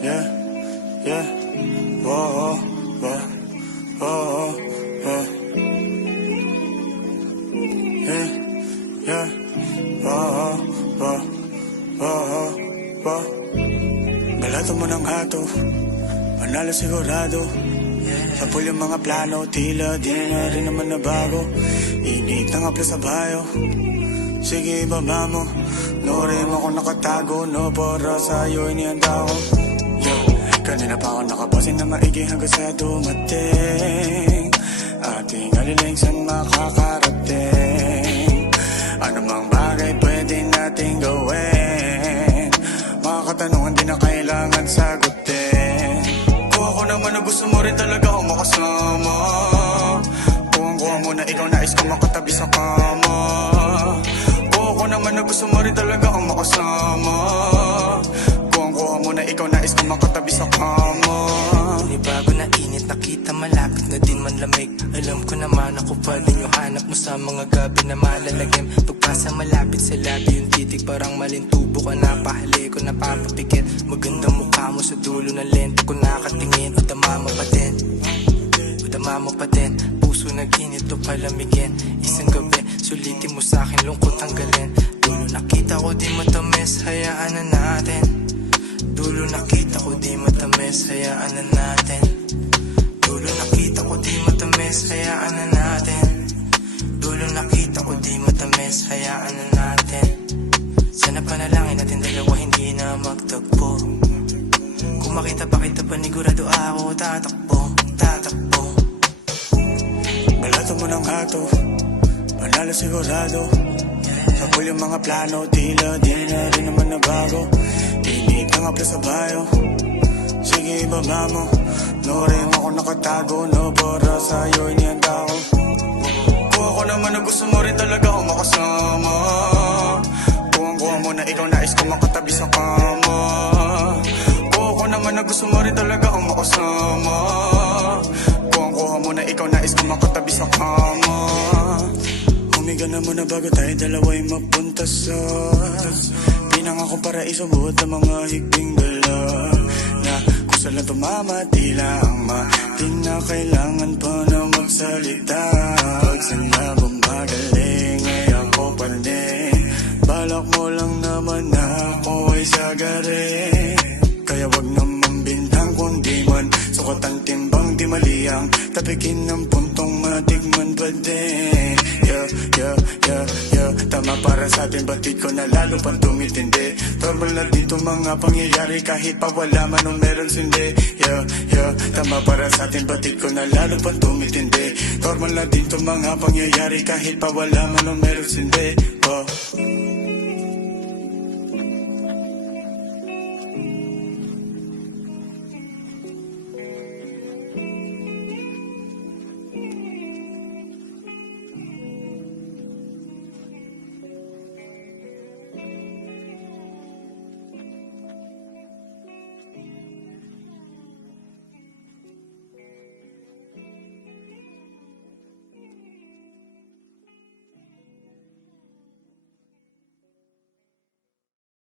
yeah, yeah, whoa, whoa, whoa, yeah, yeah, yeah, whoa, whoa, whoa, whoa. Balato mo ng hato, manalo sigurado. Sa pool yung mga plano, tila di na rin naman nabago. Init ng apla sa bayo, sige ibaba mo. No rin ako nakatago, no para sa'yo inihanda ko. Yo, kanina pa ako nakapasin na maigi hanggang sa dumating. Ating aliling saan makakarating. Ano mang bagay pwede nating gawin. Mga katanungan di na kailangan sagutin. Kung ako naman na gusto mo rin talaga ako makasama. Kuha mo na ikaw nais ko makatabi sa kama. Kung ako naman na gusto mo rin talaga ako makasama. Kuha mo na ikaw nais ko makatabi sa kama. Bago na init, nakita malapit na din man lamig. Alam ko naman ako pa din yung hanap mo sa mga gabi na malalagim. Pagpasa malapit sa labi yung titig, parang malintubo ka na. Pahali ko napapapikit, maganda mukha mo sa dulo ng lente ko nakatingin. Udama mo pa din, udama mo pa din. Puso nag-init o palamigin. Isang gabi, sulitin mo sa akin, lungkot tanggalin. Dulo nakita ko di matamis, hayaan na natin. Dulo nakita ko di matamis, hayaan na natin. Dulo nakita ko di matamis, hayaan na natin. Dulo nakita ko di matamis, hayaan na natin. Sana panalangin natin dalawa hindi na magtagpo. Kung makita pa kita panigurado ako tatakbo, tatakbo. Balato mo ng hato, manalo sigurado. Sa pool yung mga plano, tila di na rin naman nabago. Init ng apla sa bayo, sige ibaba mo. No rin ako nakatago, no para sa'yo inihanda ko. Kung ako naman na gusto mo rin talaga ako makasama. Kuha mo na ikaw nais ko makatabi sa kama. Kung ako naman na gusto mo rin talaga ako makasama. Kuha mo na ikaw nais ko makatabi sa kama. Humiga na muna bago tayo dalawa'y mapunta sa pinangakong paraiso, buhat ng mga higping dala. Na kung saan lang tumama, tila ang di na kailangan pa na magsalita. Pag sana bumagaling, ay ako pa din. Balak mo lang naman na ako ay sagarin. Kaya wag naman bintang kundi man sukat ang timbang di maliyang. Tapikin ng puntong matigman pa din. Yeah, yeah, yeah, yeah. Tama para sa atin, batid ko na lalo pang tumitindi. Normal na dito mga pangyayari kahit pa wala man o meron sindi. Yeah, yeah. Tama para sa atin, batid ko na lalo pang tumitindi. Normal na dito mga pangyayari kahit pa wala man o meron sindi. Oh.